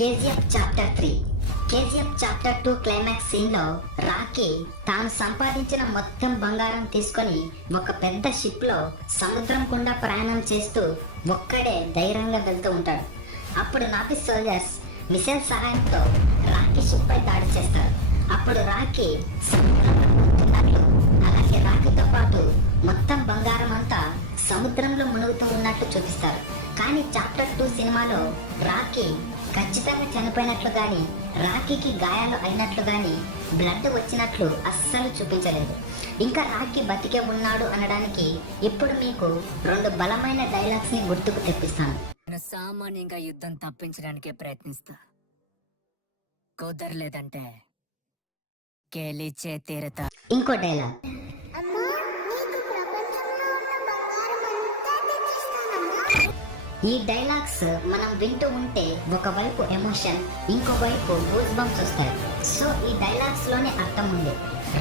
KGF chapter 3 KGF chapter 2 climax scene లో Rocky తాను సంపాదించిన మొత్తం బంగారం తీసుకొని ఒక పెద్ద షిప్ లో సముద్రం గుండా ప్రయాణం చేస్తూ ఒక్కడే ధైర్యంగా వెళ్తూ ఉంటాడు. అప్పుడు నాపి సోల్జర్స్ మిసైల్ సహాయంతో రాకీ షిప్ పై దాడి చేస్తారు. అప్పుడు రాకీ సముద్రంలో మునుగుతున్నట్లు, అలాగే రాకీతో పాటు మొత్తం బంగారం అంతా సముద్రంలో మునుగుతూ ఉన్నట్లు చూపిస్తారు. కానీ చాప్టర్ 2 సినిమాలో రాకీ ఖచ్చితంగా చనిపోయినట్లు గాని, రాకీకి గాయాలు అయినట్లు గాని, బ్లడ్ వచ్చినట్లు అస్సలు చూపించలేదు. ఇంకా రాకీ బతికే ఉన్నాడు అనడానికి ఇప్పుడు మీకు 2 బలమైన డైలాగ్స్ ని గుర్తుకు తెప్పిస్తాను. నేను సామాన్యంగా యుద్ధం తప్పించడానికే ప్రయత్నిస్తా, కుదరలేదంటే గెలిచే తీరతా. ఇంకో డైలాగ్, ఈ డైలాగ్స్ మనం వింటూ ఉంటే ఒకవైపు ఎమోషన్, ఇంకోవైపు గూస్ బంప్స్ వస్తాయి. సో ఈ డైలాగ్స్ లోనే అర్థం ఉంది.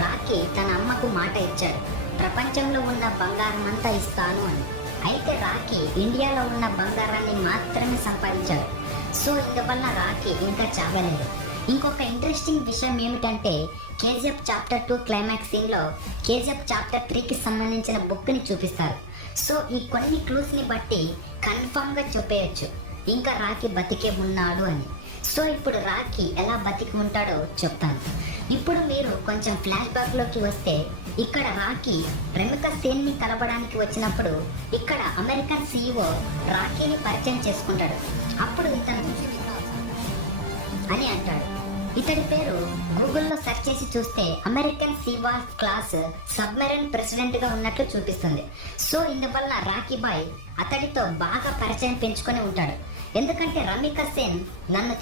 రాకీ తన అమ్మకు మాట ఇచ్చాడు, ప్రపంచంలో ఉన్న బంగారం అంతా ఇస్తాను అని. అయితే రాకీ ఇండియాలో ఉన్న బంగారాన్ని మాత్రమే సంపాదించాడు. సో ఇందువల్ల రాకీ ఇంకా చావలేదు. ఇంకొక ఇంట్రెస్టింగ్ విషయం ఏమిటంటే కేజీఎఫ్ చాప్టర్ 2 క్లైమాక్స్ సీన్ లో కేజీఎఫ్ చాప్టర్ 3కి సంబంధించిన బుక్ ని చూపిస్తారు. సో ఈ కొన్ని క్లూస్ ని బట్టి కన్ఫర్మ్ గా చెప్పేయచ్చు ఇంకా రాకీ బతికే ఉన్నాడు అని. సో ఇప్పుడు రాకీ ఎలా బతికి ఉంటాడో చెప్తాను. ఇప్పుడు మీరు కొంచెం ఫ్లాష్ బ్యాక్ లోకి వస్తే, ఇక్కడ రాకీ ప్రముఖ సేన్ ని కలవడానికి వచ్చినప్పుడు ఇక్కడ అమెరికన్ CEO రాకీని పరిచయం చేసుకుంటాడు. అప్పుడు ఇతను అని అంటాడు. ఇతడి పేరు గూగుల్లో సెర్చ్ చేసి చూస్తే అమెరికన్ సీవాల్ క్లాస్ సబ్మెరైన్ ప్రెసిడెంట్ గా ఉన్నట్లు చూపిస్తుంది. సో ఇందువల్ల రాకీ బాయ్ అతడితో బాగా పరిచయం పెంచుకొని ఉంటాడు. ఎందుకంటే రమిక సేన్ నన్ను